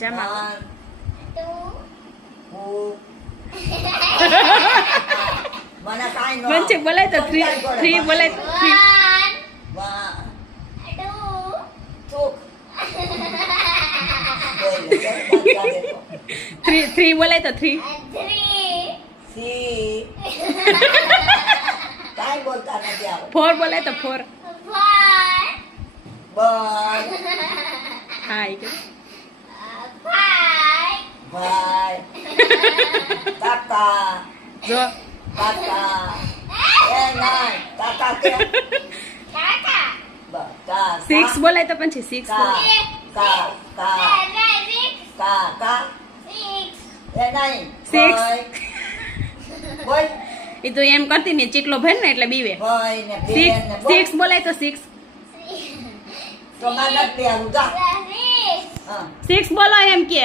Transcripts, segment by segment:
જમા મને કાંઈ ન વંચે બોલાય તો 3 બોલાય તો 3 3 બોલાય તો 3 કાંઈ બોલતા નથી આવે 4 બોલાય તો 4 બસ હા ઈ કે ભાઈ કાકા જો કાકા એ નાય કાકા કે બસ કા 6 બોલાય તો પછી 6 કા કા કા કા કા એ નાય 6 બોલ ઈ તો એમ કરતી ને ચીટલો ભર ને એટલે બીવે ભાઈ ને બેન ને 6 બોલાય તો 6 તો મને નથી આવું જા હા 6 બોલો એમ કે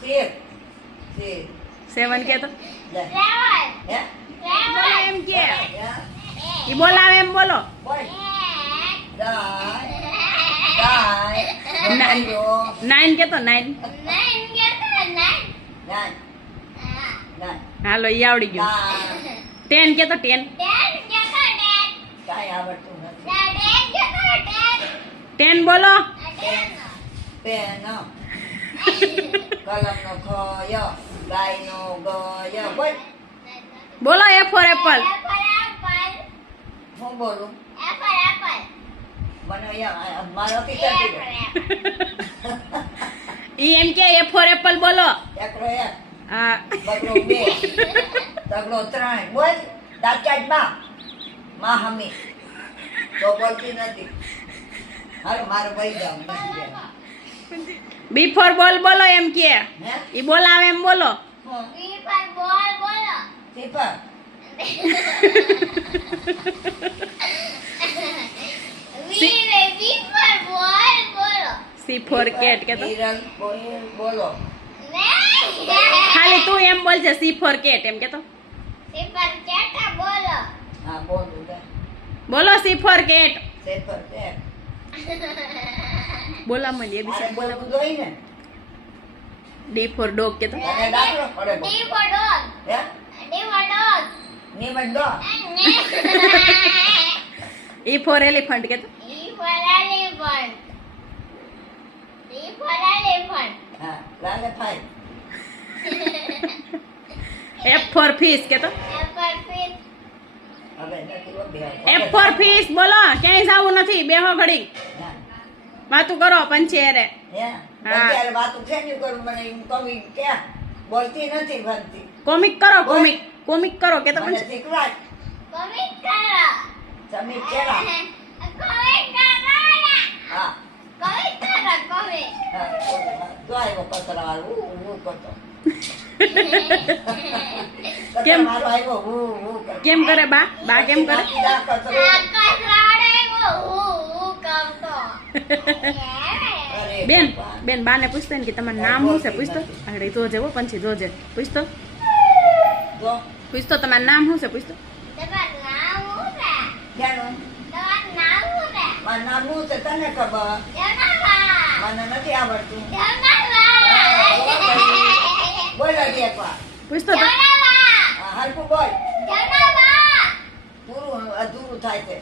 ઠીક ઠીક 7 કે તો લે હે બોલો એમ કે ઈ બોલાવે એમ બોલો બોલ ડાય 9 કે તો 9 નાય હાલો ઈ આવડી ગયું 10 કે તો 10 કાંઈ આવડતું નથી 10 બોલો પેન કલમનો ખય ગાયનો ગય બોલ બોલો A for apple હું બોલું મને મારો કી કરતી દે ઈ એમ કે A for apple બોલો એકડો એક હા બગડો બે તગડો ત્રણ બોલ દાચાટમાં માં હમી તો બોલતી નથી હાલો મારો ભાઈ જાવ B for ball બોલો એમ કે હે ઈ બોલાવે એમ બોલો ટીપર C for cat કે તો હિરલ બોલો ખાલી તું એમ બોલજે C for cat એમ કે તો હા બોલું દે બોલો C for cat સેપર તે બોલા મને એ મારે બી બોલવું જોઈએ ને D for dog કે તો તને દાખલો પડે બોલ હે નિમન દો E for elephant કે તો હા લાલે ભાઈ F for fish કે તો હવે નથી વો બે F for fish બોલો ક્યાંય જાવું નથી બેહો ઘડી વાતું કરો પંચેરે હે અત્યારે વાતું છે ને કરું મને એમ કવિ ક્યાં બોલતી નથી ભણતી કોમિક કરો કોમિક કરો કે તો મને પંચ શીખવાડ સમીર કેળા હા જો આવ્યો કતરા હું કરતો કેમ? મારો આવ્યો હું કરતો કેમ કરે બા કેમ કરે કીધા કતરો અરે બેન બાને પૂછતો ને કે તમારું નામ શું છે પૂછતો આગળ જોજે હો પંછી જોજે પૂછતો જો તમારું નામ શું છે પૂછતો ક્યાંનું મારું નામ શું છે તને ખબર મને નથી આવડતું બોલ હજી એકવાર પૂછતો તો હરકું બોલ પૂરું અધૂરું થાય છે